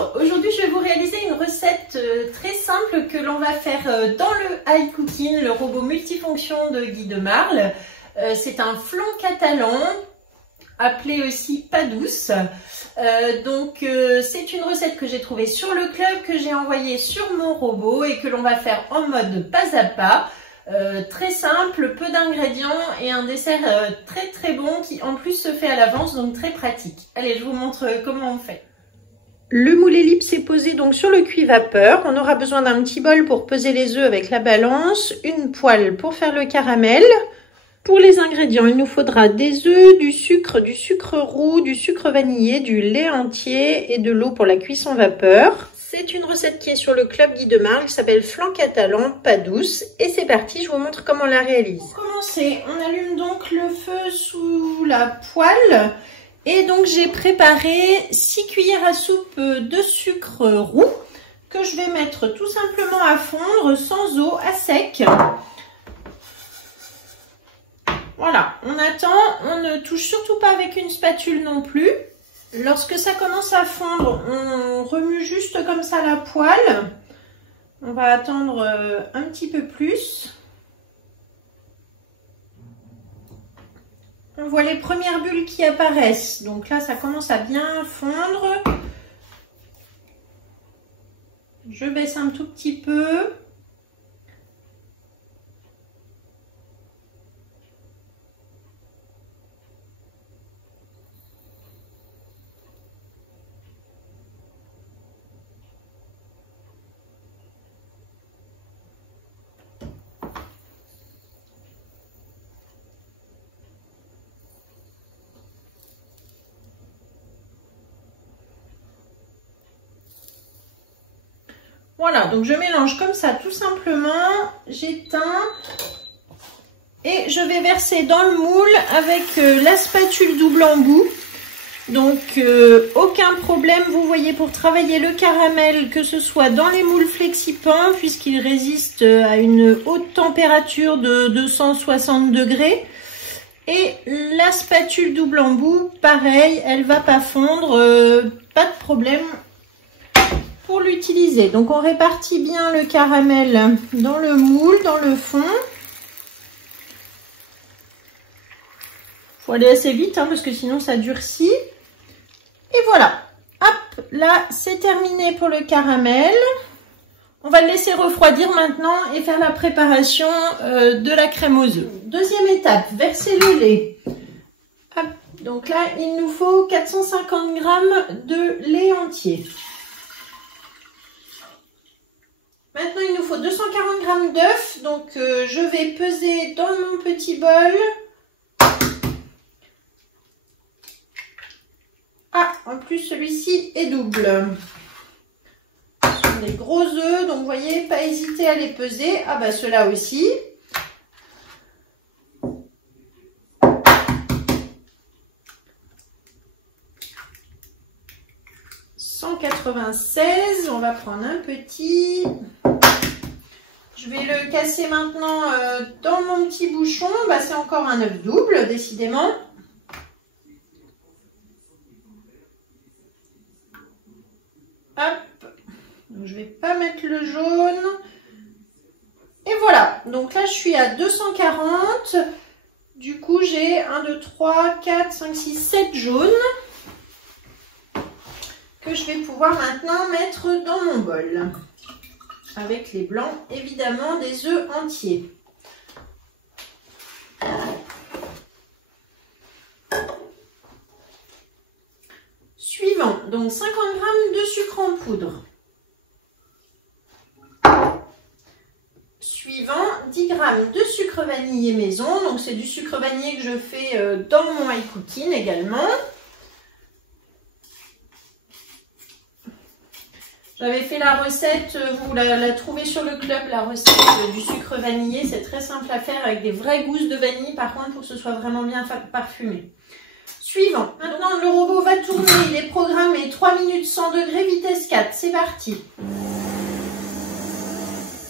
Bonjour, aujourd'hui je vais vous réaliser une recette très simple que l'on va faire dans le iCooking, le robot multifonction de Guy de Marle. C'est un flan catalan, appelé aussi pas douce. C'est une recette que j'ai trouvée sur le club, que j'ai envoyée sur mon robot et que l'on va faire en mode pas à pas. Très simple, peu d'ingrédients et un dessert très bon qui en plus se fait à l'avance, donc très pratique. Allez, je vous montre comment on fait. Le moule ellipse est posé donc sur le cuit vapeur. On aura besoin d'un petit bol pour peser les œufs avec la balance, une poêle pour faire le caramel. Pour les ingrédients, il nous faudra des œufs, du sucre roux, du sucre vanillé, du lait entier et de l'eau pour la cuisson vapeur. C'est une recette qui est sur le club Guy de Marle, qui s'appelle flan catalan, pas douce. Et c'est parti, je vous montre comment on la réalise. Pour commencer, on allume donc le feu sous la poêle. Et donc j'ai préparé 6 cuillères à soupe de sucre roux que je vais mettre tout simplement à fondre sans eau, à sec. Voilà, on attend, on ne touche surtout pas avec une spatule non plus. Lorsque ça commence à fondre, on remue juste comme ça la poêle. On va attendre un petit peu plus. On voit les premières bulles qui apparaissent. Donc là, ça commence à bien fondre. Je baisse un tout petit peu. Voilà, donc je mélange comme ça tout simplement, j'éteins et je vais verser dans le moule avec la spatule double embout. Donc aucun problème, vous voyez, pour travailler le caramel, que ce soit dans les moules FlexiPan, puisqu'il résiste à une haute température de 260 degrés. Et la spatule double embout, pareil, elle va pas fondre, pas de problème pour l'utiliser. Donc on répartit bien le caramel dans le moule, dans le fond. Faut aller assez vite parce que sinon ça durcit. Et voilà, hop, là c'est terminé pour le caramel. On va le laisser refroidir maintenant et faire la préparation de la crème aux œufs. Deuxième étape, verser le lait. Hop, donc là il nous faut 450 g de lait entier. Maintenant, il nous faut 240 g d'œufs, donc je vais peser dans mon petit bol. Ah, en plus celui-ci est double. Ce sont des gros œufs, donc vous voyez, pas hésiter à les peser. Ah bah ceux-là aussi. « 196, on va prendre un petit. Je vais le casser maintenant dans mon petit bouchon. Bah, c'est encore un œuf double, décidément. Hop. Donc, je vais pas mettre le jaune. Et voilà. Donc là, je suis à 240. Du coup, j'ai 1, 2, 3, 4, 5, 6, 7 jaunes que je vais pouvoir maintenant mettre dans mon bol. Avec les blancs, évidemment, des œufs entiers. Suivant, donc 50 g de sucre en poudre. Suivant, 10 g de sucre vanillé maison. Donc c'est du sucre vanillé que je fais dans mon iCooking également. J'avais fait la recette, vous la trouvez sur le club, la recette du sucre vanillé. C'est très simple à faire avec des vraies gousses de vanille. Par contre, il faut que ce soit vraiment bien parfumé. Suivant. Maintenant, le robot va tourner. Il est programmé 3 minutes 100 degrés, vitesse 4. C'est parti.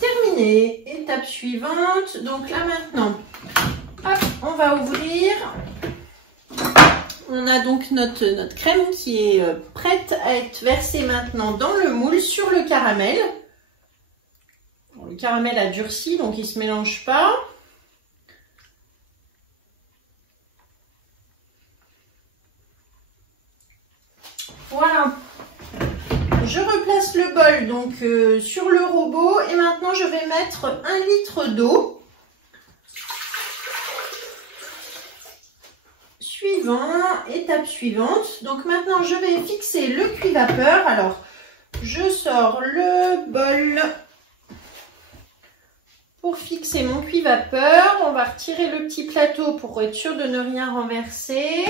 Terminé. Étape suivante. Donc là, maintenant, hop, on va ouvrir. on a donc notre crème qui est prête à être versée maintenant dans le moule sur le caramel. Bon, le caramel a durci, donc il ne se mélange pas. Voilà. Je replace le bol donc sur le robot et maintenant je vais mettre 1 litre d'eau. Étape suivante. Donc maintenant je vais fixer le cuit-vapeur. Alors je sors le bol pour fixer mon cuit-vapeur. On va retirer le petit plateau pour être sûr de ne rien renverser.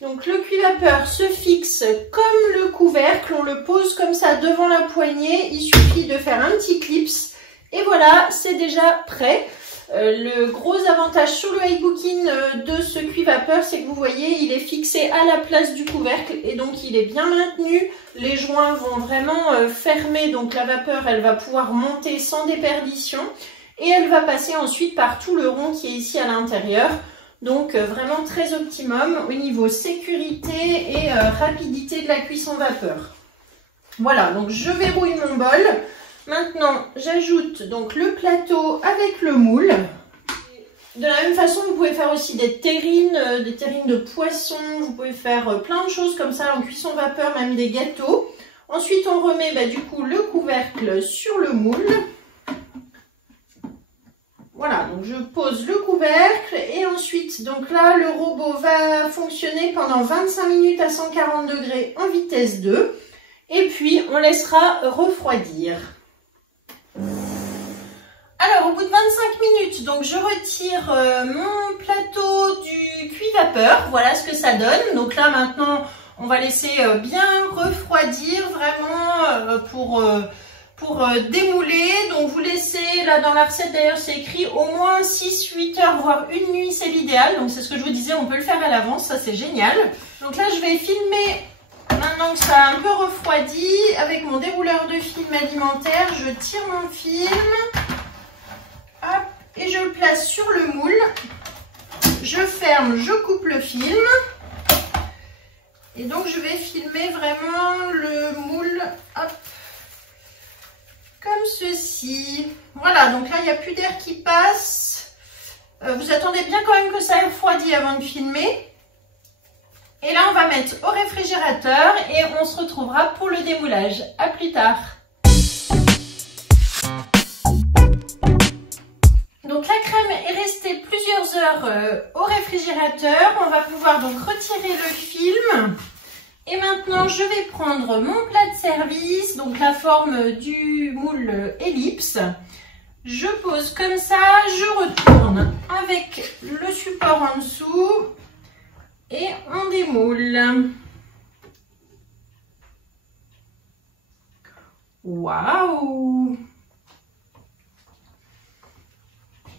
Donc le cuit-vapeur se fixe comme le couvercle, on le pose comme ça devant la poignée, il suffit de faire un petit clips et voilà, c'est déjà prêt. Le gros avantage sur le High Cooking de ce cuit-vapeur, c'est que vous voyez, il est fixé à la place du couvercle et donc il est bien maintenu. Les joints vont vraiment fermer, donc la vapeur, elle va pouvoir monter sans déperdition et elle va passer ensuite par tout le rond qui est ici à l'intérieur. Donc vraiment très optimum au niveau sécurité et rapidité de la cuisson vapeur. Voilà, donc je verrouille mon bol. Maintenant, j'ajoute donc le plateau avec le moule. De la même façon, vous pouvez faire aussi des terrines de poisson. Vous pouvez faire plein de choses comme ça en cuisson vapeur, même des gâteaux. Ensuite, on remet du coup le couvercle sur le moule. Voilà, donc je pose le couvercle et ensuite, donc là, le robot va fonctionner pendant 25 minutes à 140 degrés en vitesse 2. Et puis, on laissera refroidir. Alors, au bout de 25 minutes, donc je retire mon plateau du cuit-vapeur. Voilà ce que ça donne. Donc là, maintenant, on va laisser bien refroidir vraiment pour démouler. Donc vous laissez, là dans la recette d'ailleurs c'est écrit au moins 6-8 heures, voire une nuit, c'est l'idéal. Donc c'est ce que je vous disais, on peut le faire à l'avance, ça c'est génial. Donc là je vais filmer, maintenant que ça a un peu refroidi, avec mon dérouleur de film alimentaire, je tire mon film, hop, et je le place sur le moule. Je ferme, je coupe le film. Et donc je vais filmer vraiment le moule, hop, comme ceci. Voilà, donc là il n'y a plus d'air qui passe. Vous attendez bien quand même que ça ait refroidi avant de filmer. Et là on va mettre au réfrigérateur et on se retrouvera pour le démoulage. À plus tard. Donc la crème est restée plusieurs heures au réfrigérateur. On va pouvoir donc retirer le film. Et maintenant, je vais prendre mon plat de service, donc la forme du moule ellipse. Je pose comme ça, je retourne avec le support en dessous et on démoule. Waouh!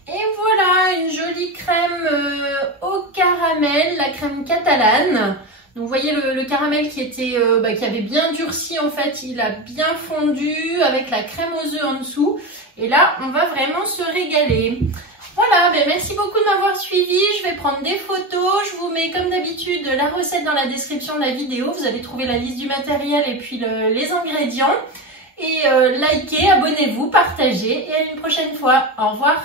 Et voilà, une jolie crème au caramel, la crème catalane. Donc vous voyez le caramel qui avait bien durci en fait, il a bien fondu avec la crème aux œufs en dessous. Et là, on va vraiment se régaler. Voilà, merci beaucoup de m'avoir suivi. Je vais prendre des photos. Je vous mets comme d'habitude la recette dans la description de la vidéo. Vous allez trouver la liste du matériel et puis les ingrédients. Et likez, abonnez-vous, partagez et à une prochaine fois. Au revoir.